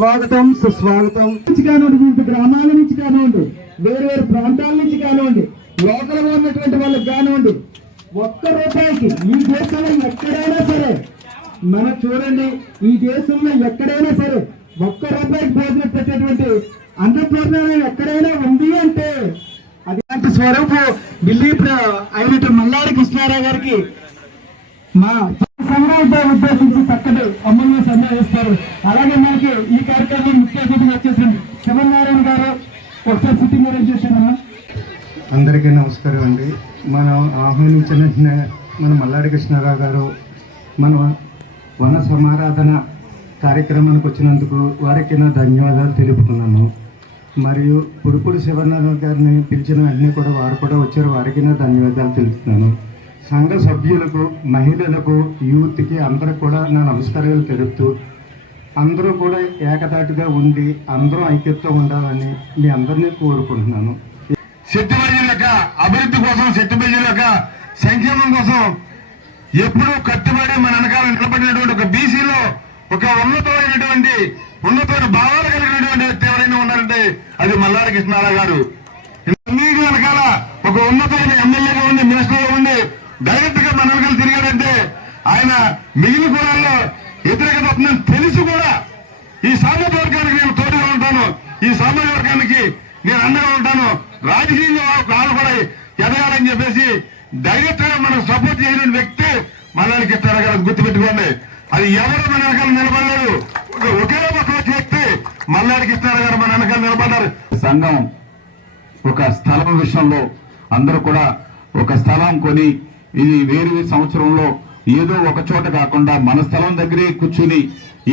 స్వాగతం సుస్వాగతం. నుంచి కానివ్వండి వివిధ గ్రామాల నుంచి కానివ్వండి వేరు వేరు ప్రాంతాల నుంచి కానివ్వండి లోకల్ ఉన్నటువంటి వాళ్ళకి కానివ్వండి ఒక్క రూపాయికి ఈ దేశంలో ఎక్కడైనా సరే మనం చూడండి ఈ దేశంలో ఎక్కడైనా సరే ఒక్క రూపాయికి భోజనం పెట్టేటువంటి అన్నపూర్ణ ఎక్కడైనా ఉంది అంటే అది స్వరూపు ఢిల్లీ ప్ర- అయినటువంటి మల్లాడి కృష్ణారావు గారికి మా సంఘాలతో ఉద్దేశించి ఉన్నారు. అలాగే మనకి ఈ కార్యక్రమం ముఖ్య అతిథిగా వచ్చేసిన శివనారాయణ గారు. ఒకసారి సిట్టింగ్ అరేంజ్ చేశారమ్మా. అందరికీ నమస్కారం అండి. మనం ఆహ్వానించిన మన మల్లాడి కృష్ణారావు గారు మన వన సమారాధన కార్యక్రమానికి వచ్చినందుకు వారికి నా ధన్యవాదాలు తెలుపుతున్నాను. మరియు పుడుపుడు శివనారాయణ గారిని పిలిచిన వెంటనే కూడా వారు కూడా వచ్చారు. వారికి నా ధన్యవాదాలు తెలుపుతున్నాను. సంఘ సభ్యులకు మహిళలకు యూత్కి అందరికి కూడా నా నమస్కారాలు తెలుపుతూ అందరూ కూడా ఏకతాటిగా ఉండి అందరూ ఐక్యతతో ఉండాలని మీ అందరినీ కోరుకుంటున్నాను. శక్తి ప్రజల యొక్క అభివృద్ధి కోసం శక్తి ప్రజల యొక్క సంక్షేమం కోసం ఎప్పుడూ కట్టుబడి మన వెనకాల నిలబడినటువంటి ఒక బీసీలో ఒక ఉన్నతమైనటువంటి ఉన్నతమైన భావాలు కలిగినటువంటి వ్యక్తి ఎవరైనా ఉన్నారంటే అది మల్లారి కృష్ణారావు గారు. అన్నిటి వెనకాల ఒక ఉన్నతమైన ఎమ్మెల్యేగా ఉండి మినిస్టర్గా ఉండి డైరెక్ట్గా మన వెనకాల తిరిగాడంటే ఆయన మిగిలిన కులాల్లో వ్యతిరేకత తెలిసి కూడా ఈ సామాజిక వర్గానికి నేను తోడుగా ఉంటాను ఈ సామాజిక వర్గానికి నేను అండగా ఉంటాను. రాజకీయంగా వాళ్ళు కూడా ఎదగాలని చెప్పేసి డైరెక్ట్గా మనకు సపోర్ట్ చేయని వ్యక్తి మల్లాడి కృష్ణారావు గుర్తుపెట్టుకోండి. అది ఎవరు మన వెనకాల నిలబడలేదు. ఒకే ఒక వ్యక్తి మల్లాడి కృష్ణారావు గారు మన వెనకాల నిలబడ్డారు. సంఘం ఒక స్థలం విషయంలో అందరూ కూడా ఒక స్థలం కొని ఇది వేరు సంవత్సరంలో ఏదో ఒక చోట కాకుండా మన స్థలం దగ్గరే కూర్చుని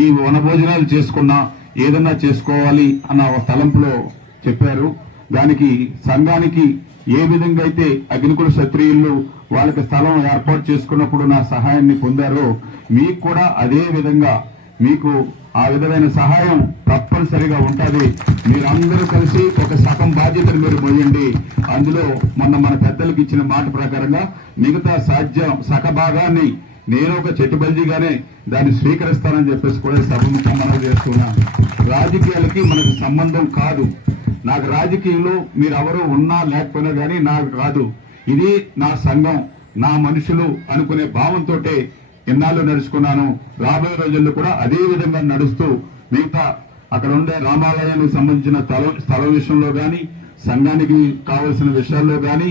ఈ వనభోజనాలు చేసుకున్నాం ఏదన్నా చేసుకోవాలి అన్న తలంపులో చెప్పారు. దానికి సంఘానికి ఏ విధంగా అయితే అగ్నికుల క్షత్రియులు వాళ్ళకి స్థలం ఏర్పాటు చేసుకున్నప్పుడు నా సహాయాన్ని పొందారో మీకు కూడా అదే విధంగా మీకు ఆ విధమైన సహాయం తప్పనిసరిగా ఉంటుంది. మీరందరూ కలిసి ఒక సగం బాధ్యతను మీరు పోయండి అందులో మొన్న మన పెద్దలకు ఇచ్చిన మాట ప్రకారంగా మిగతా సాధ్యం సగ భాగాన్ని నేను ఒక చెట్టుబల్జిగానే దాన్ని స్వీకరిస్తానని చెప్పేసి కూడా సభముఖం మనవి చేస్తున్నాను రాజకీయాలకి మనకు సంబంధం కాదు. నాకు రాజకీయంలో మీరెవరూ ఉన్నా లేకపోయినా కానీ నాకు కాదు. ఇది నా సంఘం నా మనుషులు అనుకునే భావంతోటే ఎన్నాళ్ళు నడుచుకున్నాను. రాబోయే రోజుల్లో కూడా అదే విధంగా నడుస్తూ మిగతా అక్కడ ఉండే రామాలయానికి సంబంధించిన స్థల విషయంలో కానీ సంఘానికి కావలసిన విషయాల్లో కానీ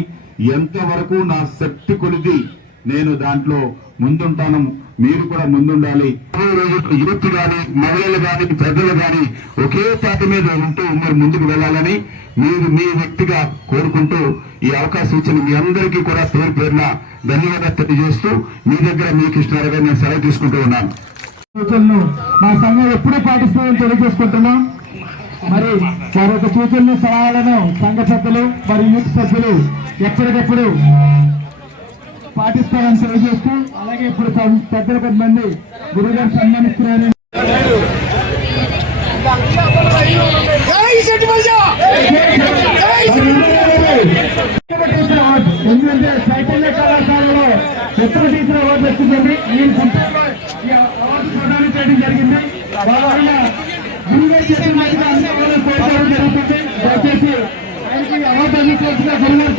ఎంతవరకు నా శక్తి కొలిది నేను దాంట్లో ముందుంటాను. మీరు కూడా ముందుండాలి. యువతి యూత్ గాని మహిళలు కానీ పెద్దలు గాని ఒకే పాట మీద ఉంటూ మీరు ముందుకు వెళ్ళాలని మీరు మీ వ్యక్తిగా కోరుకుంటూ ఈ అవకాశం ఇచ్చిన మీ అందరికీ కూడా పేరు పేరున ధన్యవాదాలు తెలియజేస్తూ మీ దగ్గర మీ కృష్ణారావు నేను సెలవు తీసుకుంటూ ఉన్నాను. సూచనలు మా సంఘం ఎప్పుడూ పాటిస్తామని తెలియజేసుకుంటున్నాం. మరి వారి యొక్క సూచనలు సలహాలను సంఘ సభ్యులు మరియు యూత్ సభ్యులు ఎప్పటికప్పుడు పాటిస్తారని తెలియజేస్తూ అలాగే ఇప్పుడు పెద్దలు కొంతమంది గురుగారు సన్మానిస్తున్నారని ఎందుకంటే చైతన్య కళాశాలలో ఉత్తర టీచర్ అవార్డు వచ్చిందండి. ఈ అవార్డు ప్రదానం చేయడం జరిగింది. గురుగారు చెప్పిన మాటగా అన్ని అవార్డులు జరుగుతుంది. దయచేసి ఆయనకి అవార్డు అందించాల్సిన గురుగారు